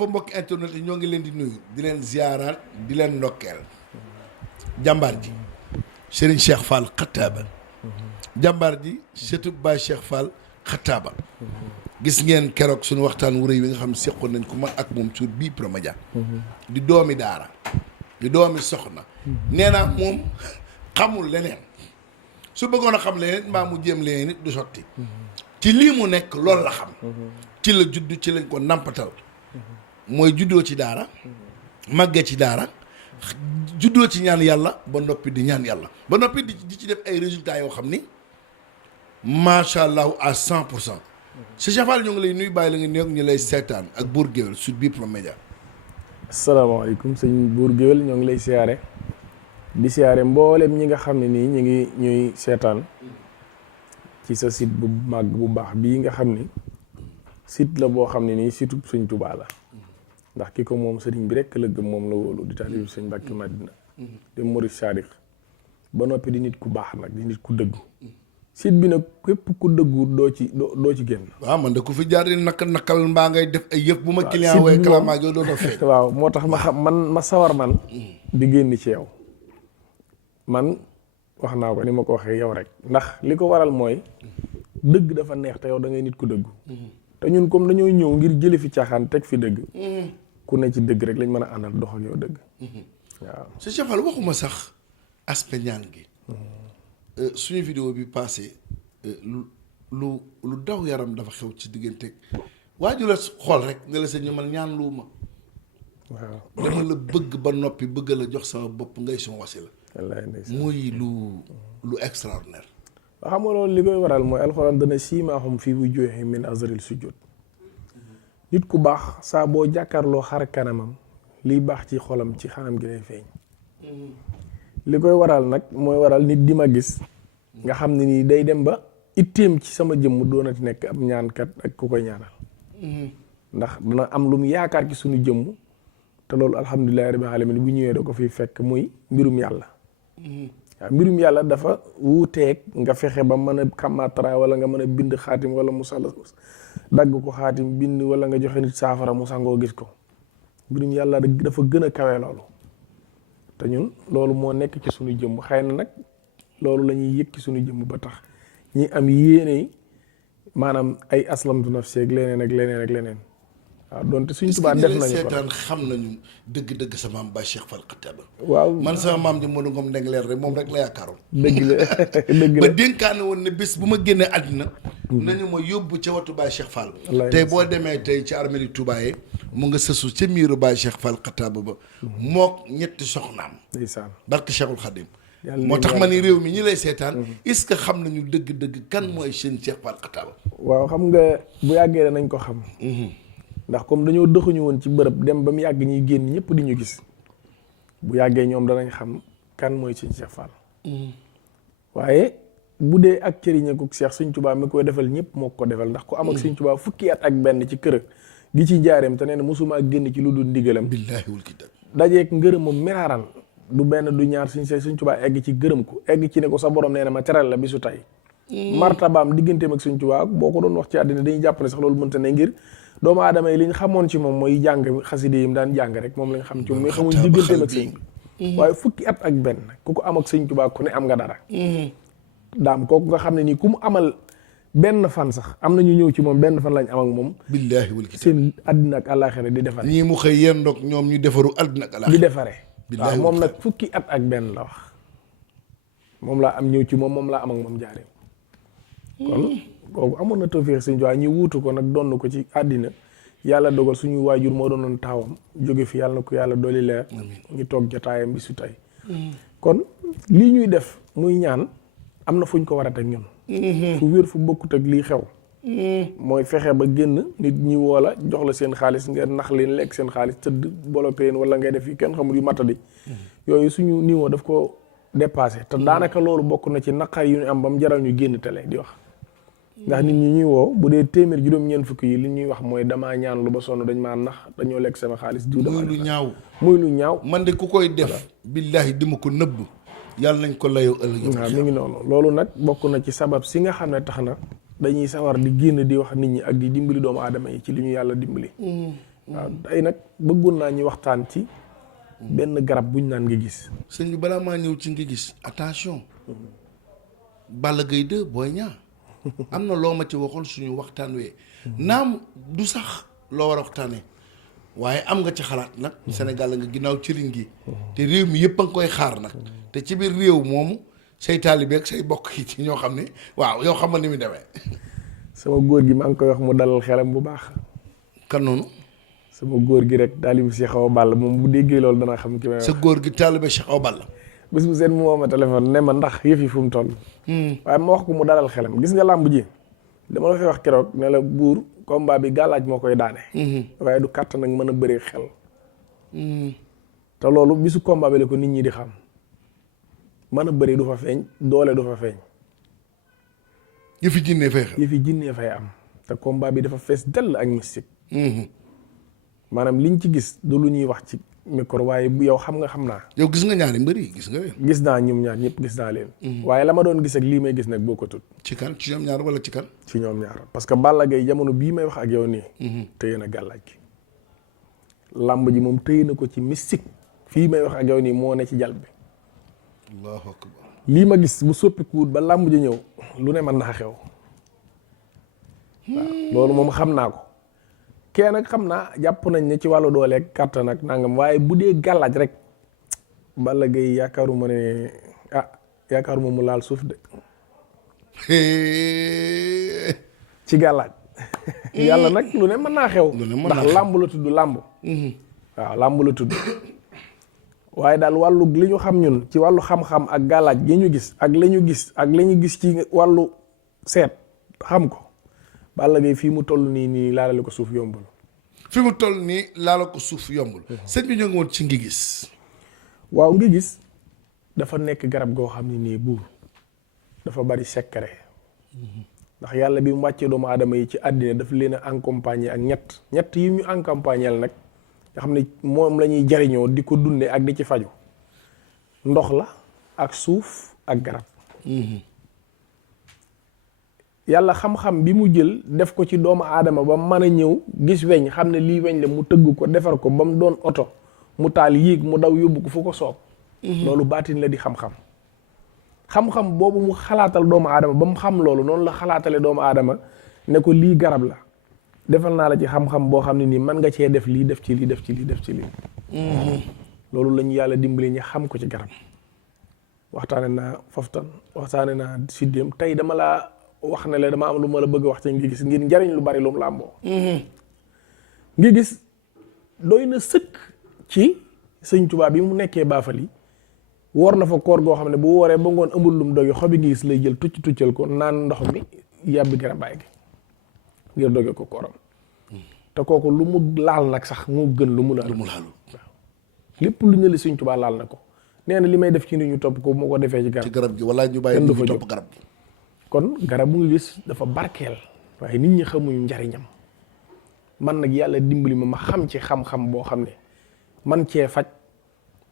fa mbokki internet yi ñoo ngi leen di nuyu di leen ziaraat di leen ndokkeel jàmbaar ji Serigne Cheikh Fall Xattaaba jàmbaar ji sëtu Baay Cheikh Fall Xattaaba gis ngeen keroog suñu waxtaan wu rëy wi nga xam ne seqoon nañ ko man ak moom sur bii Promédia di doomi daara di doomi soxna nee naa moom xamul leneen su bëggoon a xam leneen mbaa mu jéem leneen nit du sotti ci lii mu nekk loolu la xam ci la judd ci lañ ko nampatal mooy juddoo ci daara màggee ci daara juddoo ci ñaan yàlla ba noppi di ñaan yàlla ba noppi di ci def ay résultats yoo xam ni macha allah à 100%. Cheikh Fall ñoo ngi lay nuyu bàyyi la nga néew ñu lay seetaan ak Bour Gueweul sur bii Promédia. asalaamaaleykum sëñ Bour Gueweul ñoo ngi lay siyaare di siyaare mboolem ñi nga xam ne nii ñu ngi ñuy seetaan ci sa site bu màgg bu baax bii nga xam ni site la boo xam ne nii site bu sëñ Tuubaa la ndax ki ko moom sëriñ bi rek la gëm moom la wóolu di taalibu sëñ Mbàkke Madina di murid saadiq ba noppi di nit ku baax nag di nit ku dëggu site bi nag képp ku dëggu doo ci génn. waaw man de ku fi jaar di nakal mbaa ngay def ay yëf bu ma client wooye kalamaa yow dootoo feeñ. waaw moo tax ma xam ma sawar man di génn ci yow man wax naa ko ni ma ko waxee yow rek ndax li ko waral mooy dëgg dafa neex te yow da ngay nit ku dëggu te ñun comme dañoo ñëw ngir jële fi caaxaan teg fi dëgg ku ne ci dëgg rek lañ mën a àndal dox ak yow dëgg waaw. Cheikh Fall waxuma sax aspect ñaan gi suñu vidéo bi passé lu daw yaram dafa xew ci diggante waaju la xool rek nga la sa ñu man ñaan lu ma waaw dama la bëgg ba noppi bëgg la jox sama bopp ngay suma wasila muy lu extraordinaire. waaw xam nga loolu li koy waral mooy alxuraan dana siimaahum fii wujuuhihim min azril sujud nit ku baax saa boo jàkkaarloo xar kanamam liy baax ci xolam ci xanam gi lay feeñ li koy waral nag mooy waral nit di ma gis nga xam ne nii day dem ba itteem ci sama jëmm doonati nekk ab ñaankat ak ku koy ñaanal ndax dana am lu mu yaakaar ci suñu jëmm te loolu alhamdulillahi rabbil alamin bu ñëwee da ko fiy fekk muy mbirum yàlla waaw mbirum yàlla dafa wuuteeg nga fexe ba mën a xamatra wala nga mën a bind xaatim wala mu sala dagg ko xaatim bind wala nga joxe nit saafara mu sangoo gis ko mbirum yàlla dafa gën a kawe loolu te ñun loolu moo nekk ci suñu jëmm xëy na nag loolu la ñuy yëg ci suñu jëmm ba tax ñi am yéene maanaam ay aslamtu nafsi ak leneen ak leneen ak leneen waaw donte suñ Tuubaa def nañu ko seetaan xam nañu dëgg-dëgg sa maam Baay Cheikh Fall Xattaaba waaw man sama maam ji Modou Ngom Ndeng leer rek moom rek la yaakaaroon dëgg la dëgg la ba dénkaane woon ne bés bu ma génnee àddina nañu ma yóbbu ca watu Baay Cheikh Fall tey boo demee tey ci armée di Touba yi mu nga sësu ca miiru Baay Cheikh Fall Xattaaba ba mook ñetti soxnaam ndeysaan barke Cheikhul Khadim moo tax ma ni réew mi ñi lay seetaan est-ce que xam nañu dëgg-dëgg kan mooy seen Cheikh Fall Xattaaba waaw xam nga bu yàggee danañ ko xam ndax comme dañoo doxuñu woon ci bërëb dem ba mu yàgg ñuy génn ñëpp di ñu gis bu yàggee ñoom danañ xam kan mooy sëñ Cheikh Fall waaye bu dee ak cëriñe ko Cheikh sëñ Tuubaa mi koy defal ñëpp moo ko defal ndax ku am ak sëñ Tuubaa fukki at ak benn ci kër gi ci jaareem te nee na mosuma génn ci lu dul ndigalam billaahi wal kitaab dajeeg ngërëmam miraaran du benn du ñaar sëñ Tuubaa egg ci gërëm ko egg ci ne ko sa borom nee na ma teral la bisu tey martabaam digganteem ak sëñ Tuubaa boo ko doon wax ci àddina dañuy jàpp ne sax loolu mënta ne ngir doomu aadama yi li ñu xamoon ci moom mooy jàng xaside yi mu daan jàng rek moom lañ xam ci moom mais xamuñ digganteem ak sëñ bi waaye fukki at ak benn ku ko am ak sëñ Tuubaa ku ne am nga dara daam kooku nga xam ne nii ku mu amal benn fan sax am na ñu ñëw ci moom benn fan lañ am ak moom billaahi wal kitaab seen àddina ak àllaaxira di defare ñii mu xëy yendoog ñoom ñu defaru àddina ak àllaaxira di defare waaw moom nag fukki at ak benn la wax moom laa am ñëw ci moom laa am ak moom jaareem kon kooku amoon na tawfeex sëñ Tuubaa ñu wuutu ko nag donn ko ci àddina yàlla dogal suñu waajur moo doonoon taawam jóge fi yàlla na ko yàlla dooli leer ngi toog jotaayam bi su tey kon lii ñuy def muy ñaan am na fu ñu ko war a teg ñun fu wér fu bokkut ak lii xew mooy fexe ba génn nit ñi woo la jox la seen xaalis nga nax leen lekk seen xaalis tëdd bloqué leen wala ngay def yi kenn xamul yu matadi yooyu suñu niveau daf ko dépassé te daanaka loolu bokk na ci naqar yu ñu am ba mu jaral ñu génn télé di wax ndax nit ñi ñuy woo bu dee téeméer juróom-ñeent fukki yi li ñuy wax mooy damaa ñaan lu ba sonn dañ maa nax dañoo lekk sama xaalis diw dama muy lu ñaaw man de ku koy def billaahi dima ko nëbb yàlla nañ ko layoo ëllëg waaw mi ngi noonu loolu nag bokk na ci sabab si nga xam ne tax na dañuy sawar di génn di wax nit ñi ak di dimbali doomu aadama yi ci li ñu yàlla dimbali waaw tey nag bëggoon naa ñu waxtaan ci benn garab buñ naan nga gis. sëñ bi balaa maa ñëw ci nga gis attention. Balla Gaye 2 Boy Niang am na loo ma ci waxoon suñu waxtaan wee naam du sax loo war a waxtaanee waaye am nga ci xalaat nag. Sénégal la nga ginnaaw cëriñ gi. te réew mi yëpp a nga koy xaar nag. te ci biir réew moomu say taalibe ak say bokk yi ci ñoo xam ne waaw yow xam nga ni mu demee. sama góor gi maa ngi koy wax mu dalal xelam bu baax. kan noonu. sama góor gi rek taalibe Cheikh Awa Balla moom bu déggee loolu dana xam ki may wax. sa góor gi taalibe Cheikh Awa Balla. bés bu seen mu woo ma téléphone ne ma ndax yëf yi fu mu toll. waaye ma wax ko mu dalal xelam gis nga làmb ji dama la fay wax keroog ne la buur combat bi gàllaaj moo koy daane. waaye du kàttan nag mën a bëree xel. te loolu bisu combat bi la ko nit ñi di xam mën a bëri du fa feeñ doole du fa feeñ. yëfi jinnee fay xam. yëfi jinnee fay am te combat bi dafa fees dell ak mystique. maanaam liñ ci gis du lu ñuy wax ci micro waaye bu yow xam naa. yow gis nga ñaari mbër yi gis nga leen. gis naa ñoom ñaar ñëpp gis naa leen. waaye la ma doon gis ak lii may gis nag boo ko tut ci kan ci ñoom ñaar wala ci kan. ci ñoom ñaar parce que Balla Gaye jamono bii may wax ak yow nii. tëye na gàllaaj gi. làmb ji moom tëye na ko ci mystique fii may wax ak yow nii moo ne ci jal bi. allahu akbar. lii ma gis bu soppikuwut ba làmb ji ñëw lu ne mën naa xew. waaw loolu moom xam naa ko. kee nag xam naa jàpp nañ ne ci wàllu dooleeg kàttan ak nangam waaye bu dee gàllaaj rek Balla Gaye yaakaaruma ne yaakaaruma mu laal suuf de ci gàllaaj yàlla nag lu ne mën naa xew ndax làmb la tudd làmb waaw làmb la tudd waaye daal wàllu li ñu xam ñun ci wàllu xam-xam ak gàllaaj gi ñu gis ak la ñu gis ak la ñu gis ci wàllu seet xam ko Balla Gaye fii mu toll nii laalale ko suuf yombul. fi mu toll nii laala ko suuf yombul. sëñ bi ñoo ngi woon ci ngi gis. waaw ngi gis dafa nekk garab goo xam ne nii buur dafa bari secret. ndax yàlla bi mu wàccee doomu aadama yi ci àddina daf leen a accompagner ak ñett yi ñu accompagner nag nga xam ne moom la ñuy jariñoo di ko dunde ak di ci faju ndox la ak suuf ak garab. yàlla xam-xam bi mu jël def ko ci doomu aadama ba mën a ñëw gis weñ xam ne lii weñ la mu tëgg ko defar ko ba mu doon oto mu taal yéeg mu daw yóbbu ko fu ko soob. loolu baatin la di xam-xam. xam-xam boobu mu xalaatal doomu aadama ba mu xam loolu noonu la xalaatale doomu aadama ne ko lii garab la defal naa la ci xam-xam boo xam ne nii mën nga cee def lii def ci lii def ci lii def ci lii. loolu la ñu yàlla dimbali ñi xam ko ci garab. waxtaane naa foftan waxtaane naa siddéem tey dama laa wax ne la dama am lu ma la bëgg a wax ci ngi gis ngir njariñ lu bari lu mu làmboo. ngi gis doy na sëkk ci sëñ Tuubaa bi mu nekkee Baafali woor na fa koor goo xam ne bu wooree ba ngoon ëmbul lum doge xobi ngi gis lay jël tuccal ko naan ndox mi yàbbi garabaay gi ngir doge ko kooram. te kooku lu mu laal nag sax moo gën lu mu laal. waaw lépp lu ñu la sëñ Tuubaa laal na ko nee na li may def ci nit ñu topp ko moo ko defee ci garab gi wala ñu bàyyi ñu topp garab gi. kon garab mu ngi gis dafa barkeel waaye nit ñi xamuñu njariñam man nag yàlla dimbali ma xam ci xam-xam boo xam ne man cee faj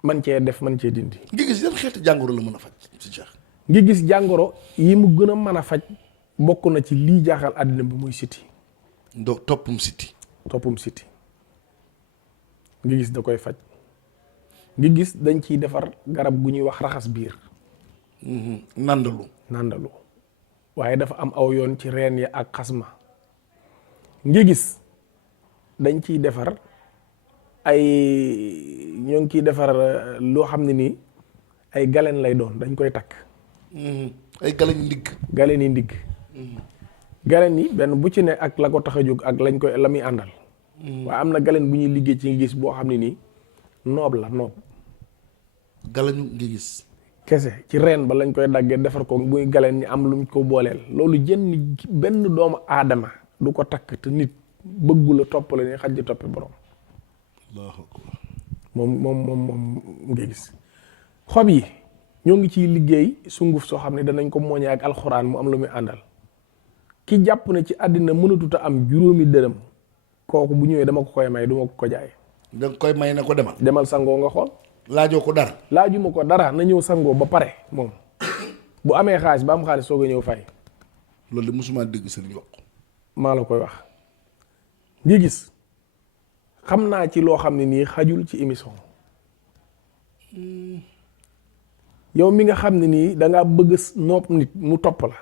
man cee def man cee dindi. ngi gis yan xeeti jàngoro la mën a faj si Cheikh. ngi gis jàngoro yi mu gën a mën a faj bokk na ci lii jaaxal àddina bi muy siti. toppum siti. ngi gis da koy faj. ngi gis dañ ciy defar garab gu ñuy wax raxas biir. nandalu. waaye dafa am aw yoon ci reen ya ak xasma. ngi gis dañ ciy defar ñoo ngi ciy defar loo xam ne nii ay galen lay doon dañ koy takk. ay galen ndigg. galen yi ndigg. galen yi benn bu ci ne ak la ko tax a jóg ak lañ koy la muy àndal. waaye am na galen bu ñuy liggéey ci ngi gis boo xam ne nii noob la noob. galenu ngi gis. kese ci reen ba lañ koy daggee defar ko muy galeen ñi am lu mu ko booleel loolu jënn benn doomu aadama du ko takk te nit bëggu la topp la ne xaj di toppe borom. Allahu akbar. moom nga gis xob yi ñoo ngi ciy liggéey sunguf soo xam ne danañ ko mooñee ak alxuraan mu am lu muy àndal ki jàpp ne ci àddina mënatut a am juróomi dërëm kooku bu ñëwee dama ko koy may duma ko jaay. da nga koy may ne ko demal sangoo nga xool. laajoo ko dara. laajuma ko dara na ñëw sangoo ba pare moom bu amee xaalis ba am xaalis soog a ñëw fay. loolu de mosuma dégg sëriñ wax. maa la koy wax ngi gis xam naa ci loo xam ne nii xajul ci émission yow mi nga xam ne nii dangaa bëgg nopp nit mu topp la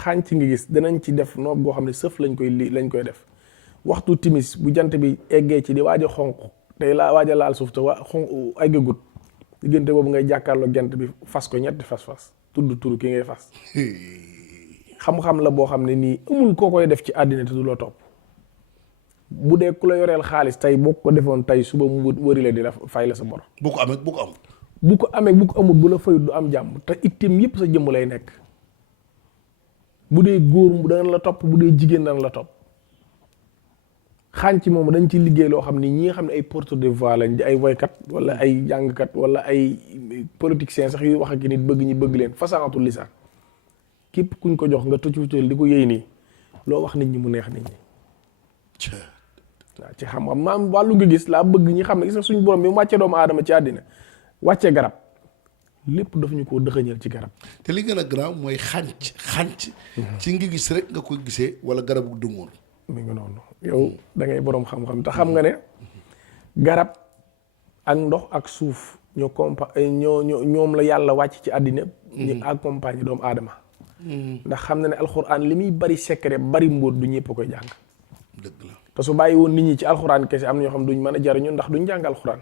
xànc nga gis danañ ci def nopp goo xam ne sëf lañ koy def waxtu timis bu jant bi eggee ci di waaj a xonq tey laa waaj a laal suuf te xonq eggagut diggante boobu ngay jàkkaarloo jant bi fas ko ñetti fas tudd turu ki ngay fas xam-xam la boo xam ne nii amul koo koy def ci àddina te du la topp bu dee ku la yoreel xaalis tey boo ko defoon tey suba mu wëri la di la fay la sa bor bu ko amee bu ko amul bu ko amee bu ko amul bu la fayut du am jàmm te itteem yépp sa jëmm lay nekk bu dee góor dana la topp bu dee jigéen dana la topp xànc moom dañ ci liggéey loo xam ni ñi nga xam ne ay porte de voix lañ di ay woykat wala ay jàngkat wala ay politiciens sax yu wax ak nit bëgg ñi bëgg leen façanatul lisaan képp kuñ ko jox nga tuccutal di ko yëy nii loo wax nit ñi mu neex nit ñi waaw ci xam-xam maam wàllu nga gis laa bëgg ñi xam ne gis nga suñu borom bi mu wàccee doomu aadama ci àddina wàccee garab lépp daf ñu koo dëxëñal ci garab te li gën a garaaw mooy xànc ci ngi gis rek nga koy gisee wala garabu dungoor mi ngi noonu yow da ngay boroom xam-xam te xam nga ne garab ak ndox ak suuf ñoom la yàlla wàcc ci àddina ñu accompagner doomu aadama ndax xam na ne alxuraan li muy bari secret bari mbóot du ñëpp koy jàng dëgg la te su bàyyi woon nit ñi ci alxuraan kese am na ñoo xam duñ mën a jariñu ndax duñ jàng alxuraan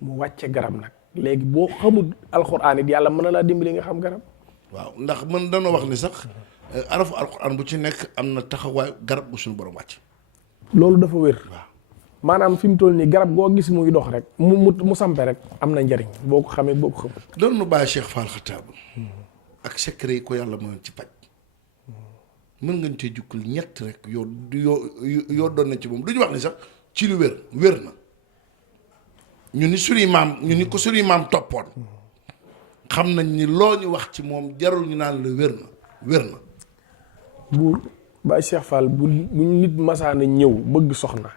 mu wàcce garab nag léegi boo xamul alxuraan it yàlla mën na laa dimbali nga xam garab waaw ndax man dana wax ni sax arafu alxuraan bu ci nekk am na taxawaay garab bu suñu borom wàcc loolu dafa wér waaw maanaam fi mu toll nii garab goo gis muy dox rek mu sampe rek am na njariñ boo ko xamee boo ko xamul doon nu bàyyi Cheikh Fall Xataab ak secret yi ko yàlla mooy ci paj mën nga ñu cee jukkul ñett rek yoo doon na ci moom du ñu wax ni sax ci lu wér na ñu ni suñuy maam ñu ni ko suñuy maam toppoon xam nañ ni loo ñu wax ci moom jarul ñu naan la wér na bu Baye Cheikh Fall bu nit masaana ñëw bëgg soxna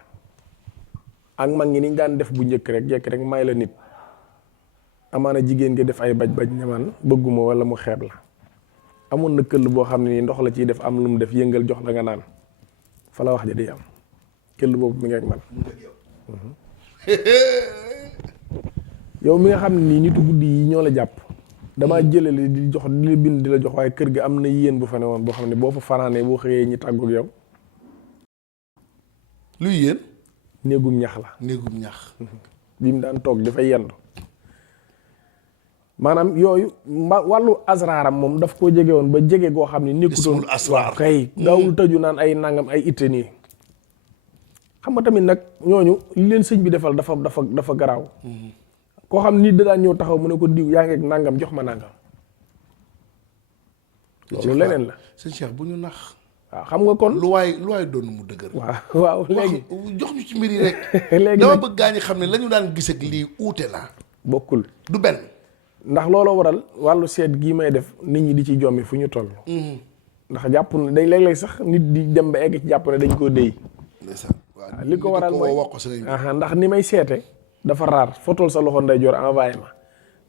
ak mag ñi niñ daan def bu njëkk rek may la nit amaana jigéen nga def ay baj-baj ne man bëgguma wala mu xeeb la amoon na këll boo xam ne nii ndox la ciy def am lu mu def yëngal jox la nga naan fa la wax ja di am këll boobu mi ngi ak man yow mi nga xam ne nii nitu guddi yi ñoo la jàpp damaa jëlale di jox di la bind di la jox waaye kër ga am na yéen bu fa ne woon boo xam ne boo fa fanaanee boo xëyee ñi tàggoog yow luy yéen néegum ñax la néegum ñax bi mu daan toog dafay yendu maanaam yooyu wàllu asraaram moom daf koo jege woon ba jege goo xam ne nekkutoon waaw kay daawul tëju naan ay nangam ay itte nii xam nga tamit nag ñooñu li leen sëñ bi defal dafa garaaw koo xam nit da daan ñëw taxaw mu ne ko diw yaa ngi ak nangam jox ma nangam loolu leneen la sëñ Cheikh bu ñu nax waaw xam nga kon lu waay doon mu dëgër waaw léegi jox ñu ci mbir yi rek léegi dama bëgg gaa ñi xam ne la ñu daan gis ak lii uute la bokkul du benn ndax looloo waral wàllu seet gii may def nit ñi di ci jommi fu ñu toll ndax jàpp ne dañ léeg-léeg sax nit di dem ba egg ci jàpp ne dañ koo déy waaw li ko waral mooy ndax ni may seete dafa raar fotol sa loxo ndeyjoor envoyé ma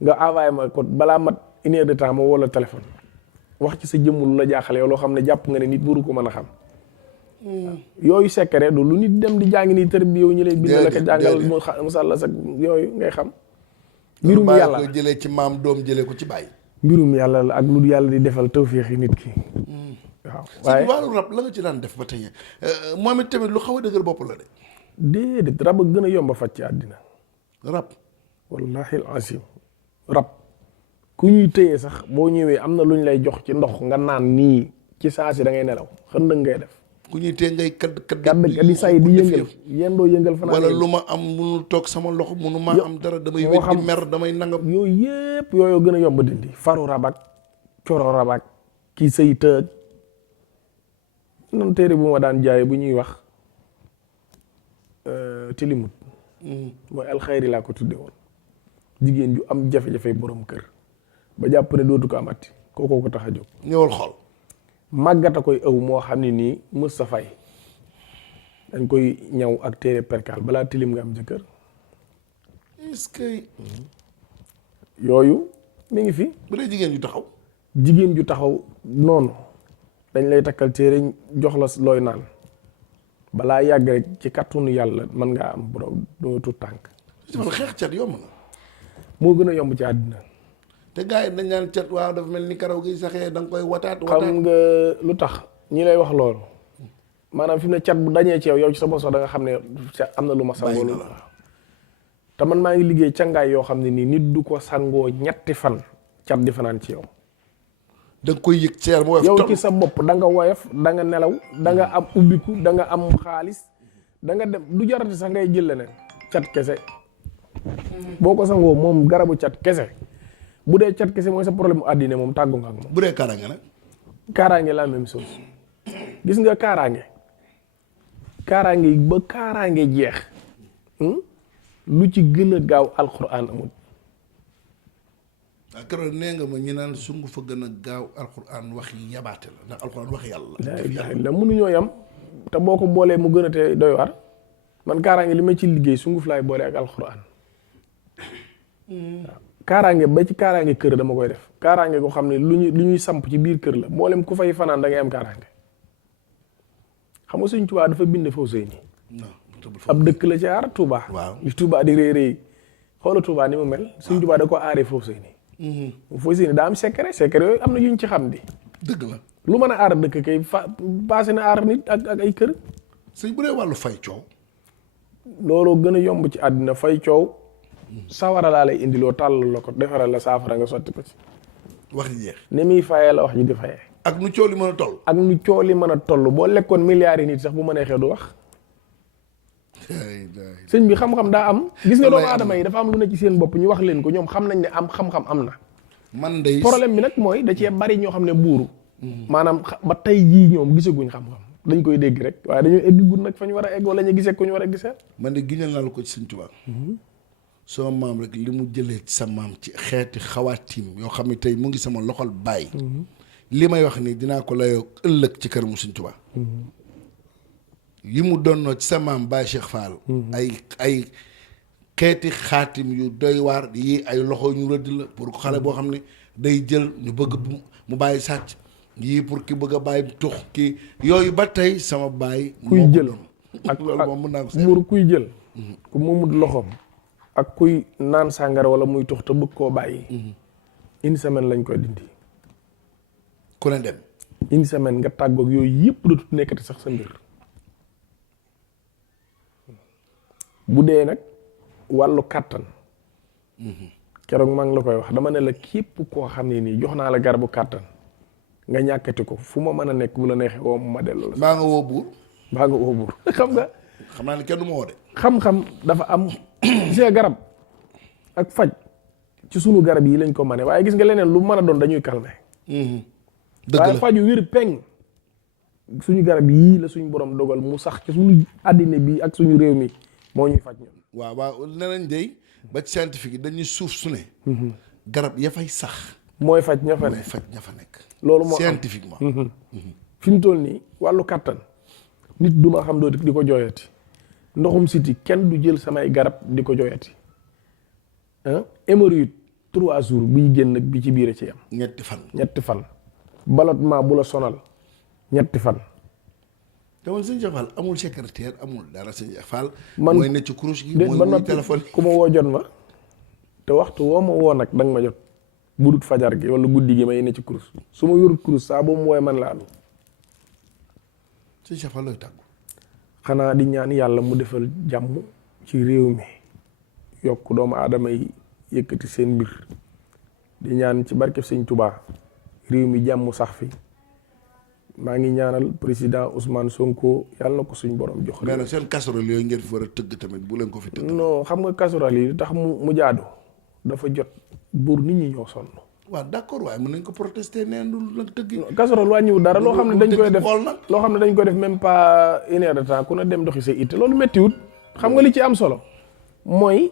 nga envoyé ma ko balaa mat une heure de temps ma wala téléphone wax ci sa jëmm lu la jaaxale yow loo xam ne jàpp nga ne nit waru ko mën a xam yooyu secret du lu nit dem di jàngi nii tër bi yow ñu lay bind la ko jàngal mu sàlla sa yooyu ngay xam mbirum yàlla ko jëlee ci maam doom jëlee ko ci bàyyi mbirum yàlla la ak lu yàlla di defal tawféexi nit ki waaw waaye wàllu rab la nga ci daan def ba tey moom it tamit lu xaw a dëgër bopp la de déedéet rab a gën a yomb a faj ci àddina rab wallahi al azim rab ku ñuy téye sax boo ñëwee am na lu ñu lay jox ci ndox nga naan nii ci saa si da ngay nelaw xënd ngay def ku ñuy téye ngay kadd di say di yëngal yendoo yëngal fanaan wala lu ma am munul toog sama loxo munu ma am dara damay wét di mer damay nangam yooyu yëpp yooyu gën a yomb dindi faru rabak coro rabak kii say tëg noonu téere bu ma daan jaaye bu ñuy wax tilimut mooy alxayri laa ko tudde woon jigéen ju am jafe-jafe borom kër ba jàpp ne dootu ko amati kookoo ko tax a jóg ñëwal xool màggata koy ëw moo xam ne nii mës sa fay dañ koy ñaw ak téere perkaal balaa tilim nga am jëkkër est-ce que yooyu mi ngi fi bu dee jigéen ju taxaw jigéen ju taxaw noonu dañ lay takkal téere jox la looy naan balaa yàgg rek ci kàttanu yàlla mën ngaa am borom doo tut tànk. dafa xeex cat yomb na. moo gën a yomb ci àddina. te gars yi dañ naan cat waaw dafa mel ni karaw gi saxee da nga koy wataat. xam nga lu tax ñi lay wax loolu maanaam fi mu ne cat bu dañee ci yow ci sa bopp sax da nga xam ne am na lu ma sangoo lu te man maa ngi liggéey cangaay yoo xam ne nii nit du ko sangoo ñetti fan cat di fanaan ci yow. da nga koy yëg seer mu woyof yow ci sa bopp da nga woyof da nga nelaw da nga am ubbiku da nga am xaalis da nga dem du jarati sax ngay jël leneen cat kese boo ko sangoo moom garabu cat kese bu dee cat kese mooy sa problème mu àddina moom tàggu nga ak moom. bu dee kaaraange nag. kaaraange la même chose gis nga kaaraange ba kaaraange jeex lu ci gën a gaaw alxuraan amul. waaw keroog nee nga ma ñu naan sungu fa gën a gaaw alxuraan wax yi yabaate la ndax alxuraan wax yàlla la mënuñoo yam te boo ko boolee mu gën a te doy war man kaaraange li ma ci liggéey sunguf laay boole ak alxuraan waaw kaaraange ba ci kaaraange kër dama koy def kaaraange ko xam ne lu ñuy samp ci biir kër la mboolem ku fay fanaan da ngay am kaaraange xam nga Sëñ Tuubaa dafa bind foofu sëy nii ab dëkk la ci aar Touba. waaw li Touba di rëy rëy xoola Touba ni mu mel Sëñ Tuubaa da ko aaree foofu sëy nii foofu sëy nii daa am secret yooyu am na yuñ ci xam di dëgg la lu mën a aar dëkk kay passé na aar nit ak ay kër. sëñ bu dee wàllu fay coow. looloo gën a yomb ci àddina fay coow sawara laa lay indiloo tàll la ko defaral la saafara nga sotti ko ci. wax ji jeex. ni muy fayee la wax ji di fayee. ak nu coow li mën a toll. ak nu coow li mën a toll boo lekkoon milliards yi nit sax bu mënee xew du wax. sëñ bi xam-xam daa am. gis nga doomu aadama yi dafa am lu ne ci seen bopp ñu wax leen ko ñoom xam nañ ne am xam-xam am na. man de problème bi nag mooy da cee bari ñoo xam ne buuru. maanaam ba tey jii ñoom gisaguñ xam-xam dañ koy dégg rek waaye dañoo eggagul nag fa ñu war a egg wala ñu gisee ko ñu war a gisee. man de giñal naa la ko ci Sëñ Tuubaa. sama maam rek li mu jëlee ci sa maam ci xeeti xawaatim yoo xam ne tey mu ngi sama loxol baay. li may wax nii dinaa ko layoo ëllëg ci kër mu Sëñ Tuubaa. yi mu donnoo ci sa maam Baye Cheikh Fall. ay xeeti xaatim yu doy waar yi ay loxo ñu rëdd la pour xale boo xam ne day jël ñu bëgg mu bàyyi sàcc yii pour ki bëgg a bàyyi tux kii yooyu ba tey sama baay. kuy jël ak loolu moom mën naa ko muur kuy jël. ku moomut loxoom. ak kuy naan sàngara wala muy tux te bëgg koo bàyyi. une semaine lañ koy dindi. ku ne dem. une semaine nga tàggoog yooyu yëpp dootul nekkati sax sa mbir. bu dee nag wàllu kàttan. keroog maa ngi la koy wax dama ne la képp koo xam ne nii jox naa la garabu kàttan nga ñàkkati ko fu ma mën a nekk bu la neexee woo ma delloo la. mbaa nga woo buur. mbaa nga woo buur xam nga. xam naa ne kenn du ma woo de. xam-xam dafa am gis garab ak faj ci sunu garab yi lañ ko mane waaye gis nga leneen lu mën a doon dañuy calmer. dëgg la waaye faju wér peng suñu garab yii la suñu borom dogal mu sax ci suñu àddina bi ak suñu réew mi moo ñuy faj ñun. waaw nee nañ de ba scientifique yi dañuy suuf su ne. garab ya fay sax. mooy faj ña fa ne mooy faj ña fa nekk. loolu moo am scientifiquement. fi mu toll nii wàllu kàttan nit du ma xam doo di ko jooyati ndoxum siti kenn du jël samay garab di ko jooyati hémorroïde 3 jours biy génn ak bi ci biir a ci am. ñetti fan. ballottement bu la sonal ñetti fan. te man sëñ Cheikh Fall amul secrétaire amul dara sëñ Cheikh Fall. man mooy ne ci kurus gi mooy wuy téléphone. ku ma woo jot ma te waxtu woo ma woo nag danga ma jot budut fajar gi wala guddi gi may ne ci kurus su ma yorut kurus saa boobu mu wooye man laa am. sëñ Cheikh Fall looy tàggu. xanaa di ñaan yàlla mu defal jàmm ci réew mi yokk doomu aadama yi yëkkati seen mbir di ñaan ci barkeb sëñ Touba réew mi jàmm sax fi maa ngi ñaanal président Ousmane Sonko yàlla na ko suñ borom jox. mais nag seen casserole yooyu ngeen fi war a tëgg tamit bu leen ko fi tëgg. non xam nga casserole yi tax mu jaadu dafa jot buur nit ñi ñoo sonn. waaw d'accord waaye mën nañ ko protester neen du nag tëgg. casserole wàññiwul dara loo xam ne dañ koy def loo xam ne dañ koy def même pas une heure de temps ku ne dem doxi sa it loolu méttiwut xam nga li ci am solo mooy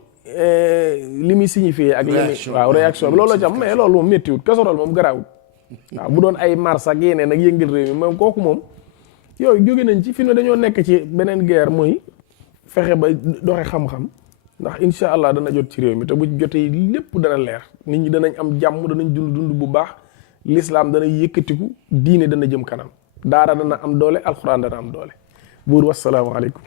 li muy signifié ak li waaw réaction bi loolu la ci am mais loolu moom méttiwut casserole moom garaawut waaw bu doon ay mars ak yeneen ak yëngal réew mi moom kooku moom yooyu jóge nañ ci fi ne dañoo nekk ci beneen guerre muy fexe ba doxe xam-xam ndax incha allah dana jot ci réew mi te bu jotee lépp dana leer nit ñi danañ am jàmm danañ dund bu baax l'islam dana yëkkatiku diine dana jëm kanam daara dana am doole alxuraan dana am doole buur wasalaamaaleykum